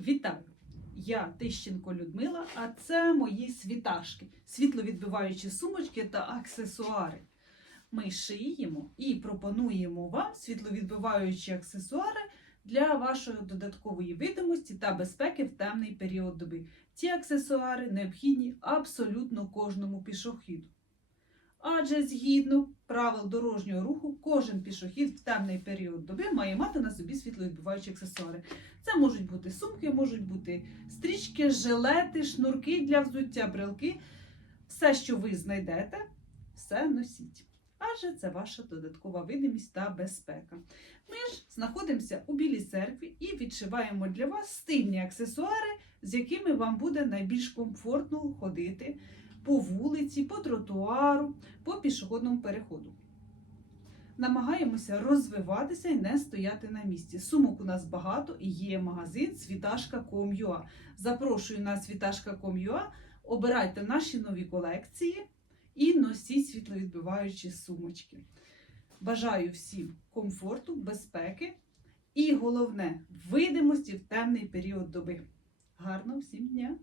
Вітаю! Я Тищенко Людмила, а це мої світашки, світловідбиваючі сумочки та аксесуари. Ми шиємо і пропонуємо вам світловідбиваючі аксесуари для вашої додаткової видимості та безпеки в темний період доби. Ці аксесуари необхідні абсолютно кожному пішохіду. Адже згідно правил дорожнього руху, кожен пішохід в темний період доби має мати на собі світловідбиваючі аксесуари. Це можуть бути сумки, можуть бути стрічки, жилети, шнурки для взуття, брелки. Все, що ви знайдете, все носіть. Адже це ваша додаткова видимість та безпека. Ми ж знаходимося у Білій церкві і відшиваємо для вас стильні аксесуари, з якими вам буде найбільш комфортно ходити по вулиці, по тротуару, по пішохідному переходу. Намагаємося розвиватися і не стояти на місці. Сумок у нас багато і є магазин світашка.com.ua. Запрошую на світашка.com.ua, обирайте наші нові колекції і носіть світловідбиваючі сумочки. Бажаю всім комфорту, безпеки і головне видимості в темний період доби. Гарного всім дня!